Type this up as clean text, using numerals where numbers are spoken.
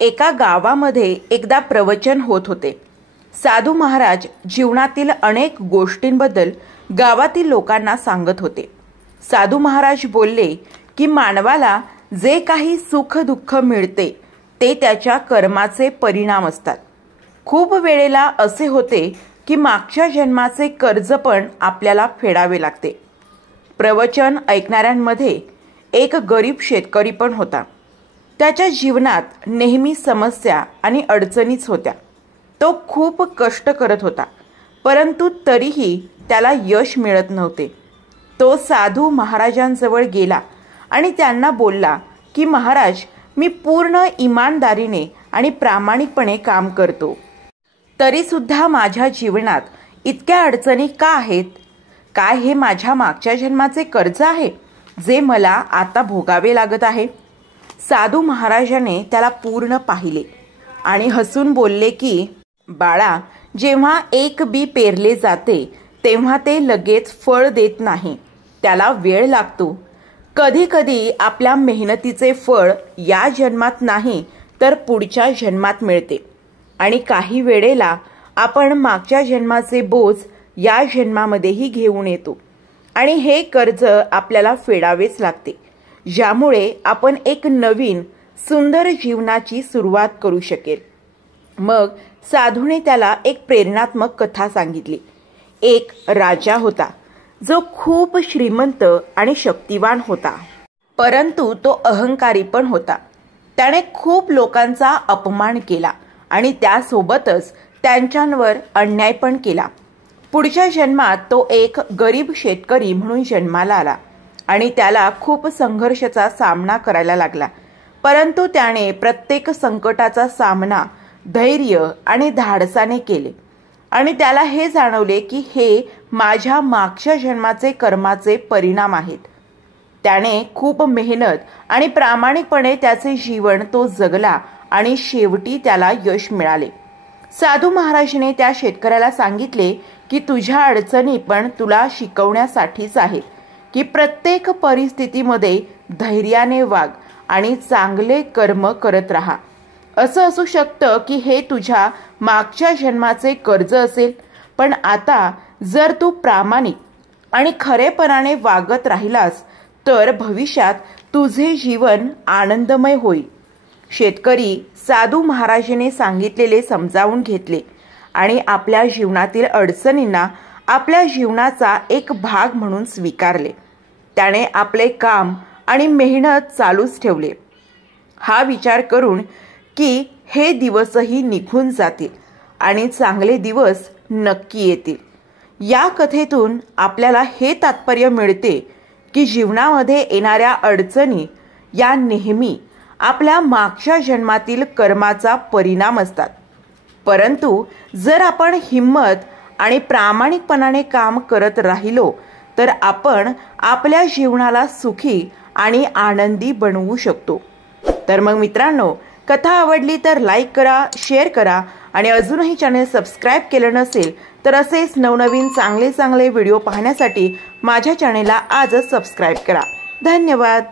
एका गावामध्ये एकदा प्रवचन होत होते। साधू महाराज जीवनातील अनेक गोष्टींबद्दल गावातील लोकांना सांगत होते। साधू महाराज बोलले की मानवाला जे काही सुख दुःख मिळते ते त्याच्या कर्माचे परिणाम असतात। खूप वेळेला असे होते की मागच्या जन्माचे कर्ज पण आपल्याला फेडावे लागते। प्रवचन ऐकणाऱ्यांमध्ये एक गरीब शेतकरी पण होता। त्याच्या जीवनात नेहमी समस्या आणि अडचणीच होत्या। तो खूप कष्ट करत होता, परंतु तरीही त्याला यश मिळत नव्हते। तो साधू महाराजांजवळ गेला आणि त्यांना बोलला की महाराज, मी पूर्ण इमानदारीने आणि प्रामाणिकपणे काम करतो, तरी सुद्धा माझ्या जीवनात इतक्या अडचणी का आहेत? काय हे माझ्या मागच्या जन्माचे कर्ज आहे जे मला आता भोगावे लागत आहे? साधू महाराजाने त्याला पूर्ण पाहिले आणि हसून बोलले की बाळा, जेव्हा एक बी पेरले जाते तेव्हा ते लगेच फळ देत नाही, त्याला वेळ लागतो। कधी कधी आपल्या मेहनतीचे फळ या जन्मात नाही तर पुढच्या जन्मात मिळते आणि काही वेळेला आपण मागच्या जन्माचे बोझ या जन्मामध्येही घेऊन येतो आणि हे कर्ज आपल्याला फेडावेच लागते, ज्यामुळे आपण एक नवीन सुंदर जीवनाची सुरुवात करू शकेल। मग साधूने त्याला एक प्रेरणात्मक कथा सांगितली। एक राजा होता जो खूप श्रीमंत आणि शक्तिवान होता, परंतु तो अहंकारी पण होता। त्याने खूप लोकांचा अपमान केला आणि त्यासोबतच त्यांच्यावर अन्याय पण केला। पुढच्या जन्मात तो एक गरीब शेतकरी म्हणून जन्माला आला आणि त्याला खूप संघर्षाचा सामना करायला लागला, परंतु त्याने प्रत्येक संकटाचा सामना धैर्य आणि धाडसाने केले आणि त्याला हे जाणवले की हे माझ्या मागच्या जन्माचे कर्माचे परिणाम आहेत। त्याने खूप मेहनत आणि प्रामाणिकपणे त्याचे जीवन तो जगला आणि शेवटी त्याला यश मिळाले। साधू महाराजांनी त्या शेतकऱ्याला सांगितले की तुझ्या अडचणी पण तुला शिकवण्यासाठीच आहेत की प्रत्येक परिस्थितीमध्ये धैर्याने वाग आणि चांगले कर्म करत राहा। असं असू शकतं की हे तुझ्या मागच्या जन्माचे कर्ज असेल, पण आता जर तू प्रामाणिक आणि खरेपणाने वागत राहिलास तर भविष्यात तुझे जीवन आनंदमय होईल। शेतकरी साधू महाराजांनी सांगितलेले समजावून घेतले आणि आपल्या जीवनातील अडचणींना आपल्या जीवनाचा एक भाग म्हणून स्वीकारले। त्याने आपले काम आणि मेहनत चालूच ठेवले, हा विचार करून की हे दिवसही निघून जातील आणि चांगले दिवस नक्की येतील। या कथेतून आपल्याला हे तात्पर्य मिळते की जीवनामध्ये येणाऱ्या अडचणी या नेहमी आपल्या मागच्या जन्मातील कर्माचा परिणाम असतात, परंतु जर आपण हिम्मत आणि प्रामाणिकपणाने काम करत राहिलो तर आपण आपल्या जीवनाला सुखी आणि आनंदी बनवू शकतो। तर मग मित्रांनो, कथा आवडली तर लाईक करा, शेअर करा आणि अजूनही चॅनल सबस्क्राईब केलं नसेल तर असेच नवनवीन चांगले व्हिडिओ पाहण्यासाठी माझ्या चॅनलला आजच सबस्क्राईब करा। धन्यवाद।